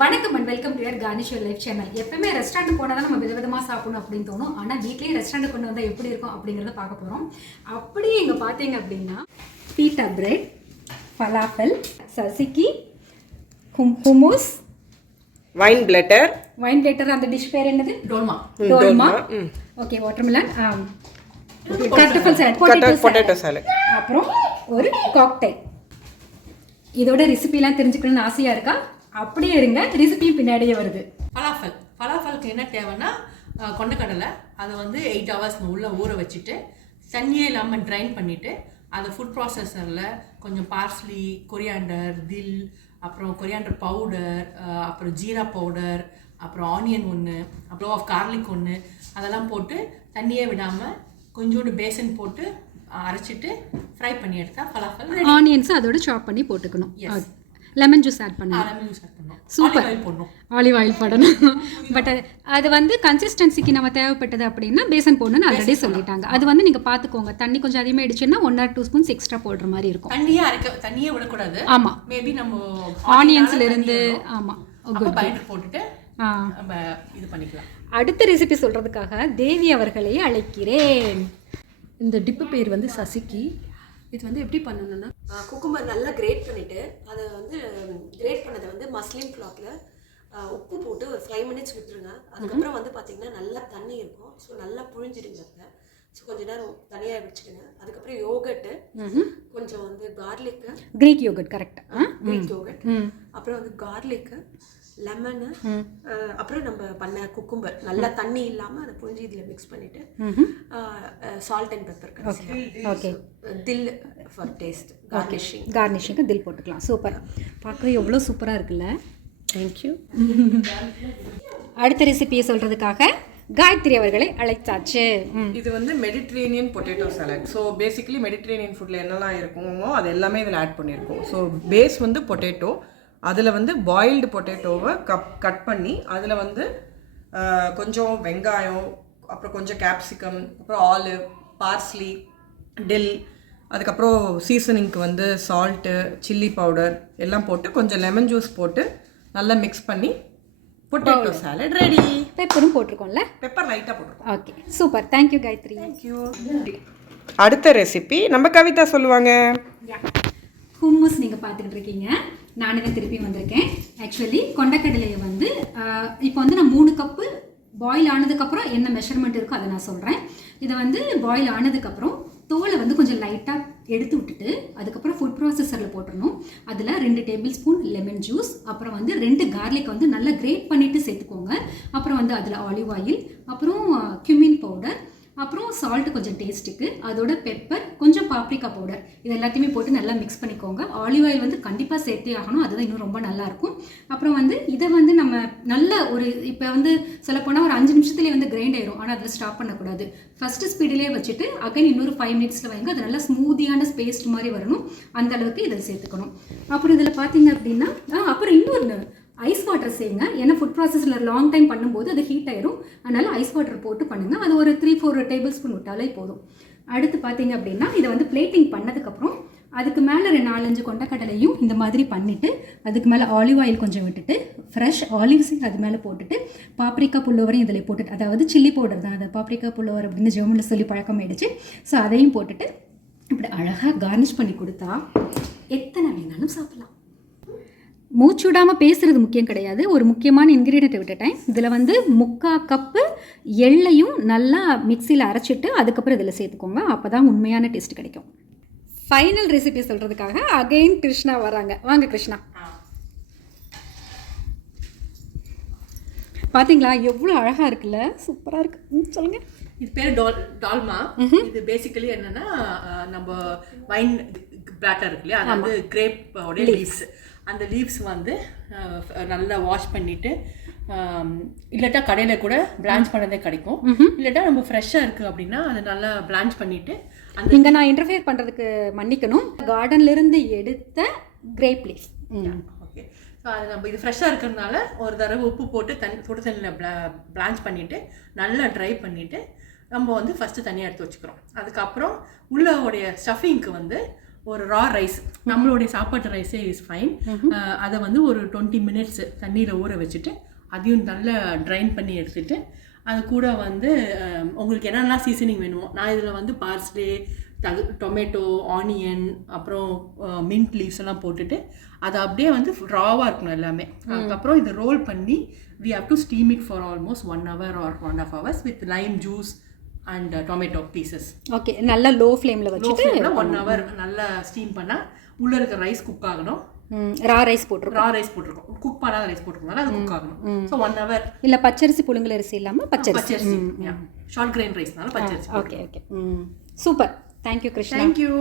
வணக்கம் and welcome to your garnish life channel எப்பவுமே restaurant போனால் தான் நம்ம விதவிதமாக சாப்பிடணும் அப்படின்னு தோணும். ஆனால் வீட்லேயே ரெஸ்டாரண்ட் கொண்டு வந்தால் எப்படி இருக்கும் அப்படிங்கிறத பார்க்க போகிறோம் அப்படி இங்கே பார்த்தீங்க அப்படின்னா பீட்டா பிரெட் ஃபலாஃபல் சசிக்கி ஹும் hummus wine platter wine platter அந்த டிஷ் பேர் என்னது? டோல்மா. டோல்மா. ஓகே வாட்டர்மெலன் கட்டஃபல் சாலட் பொட்டேட்டோ சாலட் அப்புறம் ஒரு காக்டைல் இதோட ரெசிபிலாம் தெரிஞ்சுக்கணும்னு ஆசையாக இருக்கா? அப்படியே இருங்க ரெசிபியும் பின்னாடியே வருது. ஃபலாஃபல் ஃபலாஃபலுக்கு என்ன தேவைன்னா கொண்டைக்கடலை அதை வந்து எயிட் ஹவர்ஸ் உள்ளே ஊற வச்சுட்டு தண்ணியே இல்லாமல் ட்ரைன் பண்ணிவிட்டு அதை ஃபுட் ப்ராசஸரில் கொஞ்சம் பார்ஸ்லி கொரியாண்டர் தில் அப்புறம் கொரியாண்டர் பவுடர் அப்புறம் ஜீரா பவுடர் அப்புறம் ஆனியன் ஒன்று அப்புறம் ஆஃப் கார்லிக் ஒன்று அதெல்லாம் போட்டு தண்ணியே விடாமல் கொஞ்சோண்டு பேசன் போட்டு அரைச்சிட்டு ஃப்ரை பண்ணி எடுத்தா ஃபலாஃபல் ஆனியன்ஸ் அதோட சாப் பண்ணி போட்டுக்கணும். லெமன் ஜூஸ் ஆட் பண்ணணும். போடணும். ஆலிவ் ஆயில் போடணும். பட் அது வந்து கன்சிஸ்டன்சிக்கு நம்ம தேவைப்பட்டது அப்படின்னா பேசன் போடணும்னு ஆல்ரெடி சொல்லிட்டாங்க. அது வந்து நீங்கள் பார்த்துக்கோங்க. தண்ணி கொஞ்சம் அதிகமாகிடுச்சுன்னா one or two spoons extra போடுற மாதிரி இருக்கும். தண்ணியே அரைக்க தண்ணியே விடக்கூடாது. ஆமாம் மேபி நம்ம ஆனியன்ஸ்ல இருந்து ஆமாம் போட்டுட்டு இது பண்ணிக்கலாம். அடுத்த ரெசிபி சொல்கிறதுக்காக தேவி அவர்களை அழைக்கிறேன். இந்த டிப்பு பேர் வந்து சசிக்கி. இது வந்து எப்படி பண்ணணும்னா குக்கும்பர் நல்லா கிரேட் பண்ணிவிட்டு அதை வந்து கிரேட் பண்ணதை வந்து மஸ்லின் கிளாத்தில் உப்பு போட்டு ஒரு ஃபைவ் மினிட்ஸ் விட்டுருங்க. அதுக்கப்புறம் வந்து பார்த்தீங்கன்னா நல்லா தண்ணி இருக்கும். ஸோ நல்லா புழிஞ்சிடுங்க அதை. ஸோ கொஞ்ச நேரம் தனியாக வச்சுடுங்க அதுக்கப்புறம் யோகட்டு கொஞ்சம் வந்து கார்லிக்கு கிரீக் யோகட் கரெக்டாக கிரீக் யோகட் அப்புறம் வந்து கார்லிக்கு லெமனு அப்புறம் நம்ம பண்ண குக்கும்பர் நல்லா தண்ணி இல்லாமல் அதை புழிஞ்சு இதில் மிக்ஸ் பண்ணிவிட்டு salt and pepper okay dill for taste garnishing கார்னிஷிங்க்கு dill போட்டுக்கலாம். சூப்பர் பார்க்க எவ்வளோ சூப்பராக இருக்குல்ல? தேங்க்யூ அடுத்த ரெசிபியை சொல்கிறதுக்காக காயத்ரி அவர்களை அழைத்தாச்சு. இது வந்து Mediterranean potato salad so basically Mediterranean ஃபுட்டில் என்னெல்லாம் இருக்குமோ அது எல்லாமே இதில் ஆட் பண்ணியிருக்கோம் ஸோ பேஸ் வந்து பொட்டேட்டோ அதில் வந்து பாயில்டு பொட்டேட்டோவை கப் கட் பண்ணி அதில் வந்து கொஞ்சம் வெங்காயம் அப்புறம் கொஞ்சம் கேப்சிகம் அப்புறம் ஆலிவ் பார்ஸ்லி டில் அதுக்கப்புறம் சீசனிங்க்கு வந்து சால்ட்டு சில்லி பவுடர் எல்லாம் போட்டு கொஞ்சம் லெமன் ஜூஸ் போட்டு நல்லா மிக்ஸ் பண்ணி பொட்டேட்டோ சாலட் ரெடி பெப்பரும் போட்டிருக்கோம்ல? பெப்பர் லைட்டாக போட்டிருக்கோம். ஓகே சூப்பர் தேங்க்யூ காயத்ரி அடுத்த ரெசிபி நம்ம கவிதா சொல்லுவாங்க. மோமோஸ் நீங்கள் பார்த்துக்கிட்டு இருக்கீங்க நானே தான் திருப்பி வந்திருக்கேன். ஆக்சுவலி கொண்டக்கடலையை வந்து இப்போ வந்து நான் மூணு கப்பு பாயில் ஆனதுக்கப்புறம் என்ன மெஷர்மெண்ட் இருக்கோ அதை நான் சொல்கிறேன் இதை வந்து பாயில் ஆனதுக்கப்புறம் தோலை வந்து கொஞ்சம் லைட்டாக எடுத்து விட்டுட்டு அதுக்கப்புறம் ஃபுட் ப்ராசஸரில் போட்டுடணும் அதில் ரெண்டு டேபிள் ஸ்பூன் லெமன் ஜூஸ் அப்புறம் வந்து ரெண்டு கார்லிக் வந்து நல்லா கிரேட் பண்ணிவிட்டு சேர்த்துக்கோங்க. அப்புறம் வந்து அதில் ஆலிவ் ஆயில் அப்புறம் கியூமின் பவுடர் அப்புறம் சால்ட் கொஞ்சம் டேஸ்ட்டுக்கு அதோட பெப்பர் கொஞ்சம் பாப்ரிக்கா பவுடர் இது எல்லாத்தையுமே போட்டு நல்லா மிக்ஸ் பண்ணிக்கோங்க. ஆலிவ் ஆயில் வந்து கண்டிப்பாக சேர்த்தே ஆகணும். அதுதான் இன்னும் ரொம்ப நல்லாயிருக்கும் அப்புறம் வந்து இதை வந்து நம்ம நல்ல ஒரு இப்போ வந்து சொல்லப்போனால் ஒரு அஞ்சு நிமிஷத்துலேயே வந்து கிரைண்ட் ஆயிரும். ஆனால் அதில் ஸ்டாப் பண்ணக்கூடாது. ஃபஸ்ட்டு ஸ்பீடிலே வச்சுட்டு அகைன் இன்னொரு ஃபைவ் மினிட்ஸில் வைங்க. அது நல்லா ஸ்மூதியான பேஸ்ட் மாதிரி வரணும். அந்த அளவுக்கு இதை சேர்த்துக்கணும். அப்புறம் இதில் பார்த்தீங்க அப்படின்னா அப்புறம் இன்னொன்று ஐஸ் வாட்டர் செய்யுங்க. ஏன்னா ஃபுட் ப்ராசஸில் லாங் டைம் பண்ணும்போது அது ஹீட் ஆயிரும். அதனால ஐஸ் வாட்டர் போட்டு பண்ணுங்க. அது ஒரு த்ரீ ஃபோர் டேபிள் ஸ்பூன் விட்டாலே போதும். அடுத்து பார்த்தீங்க அப்படின்னா இதை வந்து பிளேட்டிங் பண்ணதுக்கப்புறம் அதுக்கு மேலே ரெண்டு நாலஞ்சு கொண்டக்கடலையும் இந்த மாதிரி பண்ணிவிட்டு அதுக்கு மேலே ஆலிவ் ஆயில் கொஞ்சம் விட்டுட்டு ஃப்ரெஷ் ஆலிவ்ஸையும் அது மேலே போட்டுட்டு பாப்ரிக்கா புல்லோவரையும் இதில் போட்டுட்டு அதாவது சில்லி பவுடர் தான். அதை பாப்ரிக்கா புல்லோவர் அப்படின்னு ஜெர்மனில் சொல்லி பழக்கமாயிடுச்சு. ஸோ அதையும் போட்டுட்டு இப்படி அழகாக கார்னிஷ் பண்ணி கொடுத்தா எத்தனை வேணாலும் சாப்பிட்லாம். மூச்சு விடாமல் பேசுறது முக்கியம் கிடையாது. ஒரு முக்கியமான இன்க்ரீடியண்ட்டை விட்டுட்டேன். இதில் வந்து முக்கா கப்பு எள்ளையும் நல்லா மிக்சியில் அரைச்சிட்டு அதுக்கப்புறம் இதில் சேர்த்துக்கோங்க. அப்போ தான் உண்மையான டேஸ்ட் கிடைக்கும். ஃபைனல் ரெசிபி சொல்கிறதுக்காக அகைன் கிருஷ்ணா வராங்க. வாங்க கிருஷ்ணா. பாத்தீங்களா? எவ்வளோ அழகாக இருக்குல்ல? சூப்பராக இருக்கு. ம், சொல்லுங்க. இது பேர் டால் டால்மா. இது பேசிக்கலி என்னன்னா நம்ம வைன் பிளாட்டர் இருக்கு இல்லையா அது வந்து கிரேப் லீவ்ஸ் அந்த லீவ்ஸ் வந்து நல்லா வாஷ் பண்ணிட்டு ஆம், இல்லாட்டா கடையில் கூட பிளான்ச் பண்ணதே கிடைக்கும். இல்லாட்டா நம்ம ஃப்ரெஷ்ஷாக இருக்குது அப்படின்னா அதை நல்லா பிளான்ச் பண்ணிட்டு அந்த இங்கே நான் இன்டர்ஃபியர் பண்ணுறதுக்கு மன்னிக்கணும். கார்டன்ல இருந்து எடுத்த கிரேப் லீஃப் ஓகே ஸோ அது நம்ம இது ஃப்ரெஷ்ஷாக இருக்கிறதுனால ஒரு தடவை உப்பு போட்டு தண்ணி சுடு தண்ணியில் பிளான்ச் பண்ணிவிட்டு நல்லா ட்ரை பண்ணிவிட்டு நம்ம வந்து ஃபஸ்ட்டு தனியாக எடுத்து வச்சுக்கிறோம். அதுக்கப்புறம் உள்ளோடைய ஸ்டஃபிங்க்கு வந்து ஒரு ரா ரைஸ் நம்மளுடைய சாப்பாட்டு ரைஸே இஸ் ஃபைன் அதை வந்து ஒரு டுவெண்ட்டி மினிட்ஸ் தண்ணியில் ஊற வச்சுட்டு அதையும் நல்லா ட்ரைன் பண்ணி எடுத்துட்டு அது கூட வந்து உங்களுக்கு என்னென்னலாம் சீசனிங் வேணுமோ நான் இதில் வந்து பார்ஸ்லே தகு டொமேட்டோ ஆனியன் அப்புறம் மின்ட் லீவ்ஸ் எல்லாம் போட்டுட்டு அதை அப்படியே வந்து ராவாக இருக்கணும் எல்லாமே. அதுக்கப்புறம் இதை ரோல் பண்ணி we have to steam it for almost one hour or one half hours with lime juice and tomato pieces okay நல்லா லோ ஃப்ளேமில் வச்சுட்டு ஒன் ஹவர் நல்லா ஸ்டீம் பண்ணால் உள்ளே இருக்க ரைஸ் குக் ஆகணும். ரா ரைஸ் போட்டிருக்கோம். ரா ரைஸ் போட்டிருக்கோம். குக் பண்ணாத ரைஸ் போட்டிருக்கோம்ல அது குக் ஆகணும். ஸோ ஒன் ஹவர் இல்லை பச்சரிசி புழுங்கல் அரிசி இல்லாமல் பச்சரிசி. பச்சரிசி. ஷார்ட் கிரைன் ரைஸ்னால பச்சரிசி okay okay super. Thank you Krishna. Thank you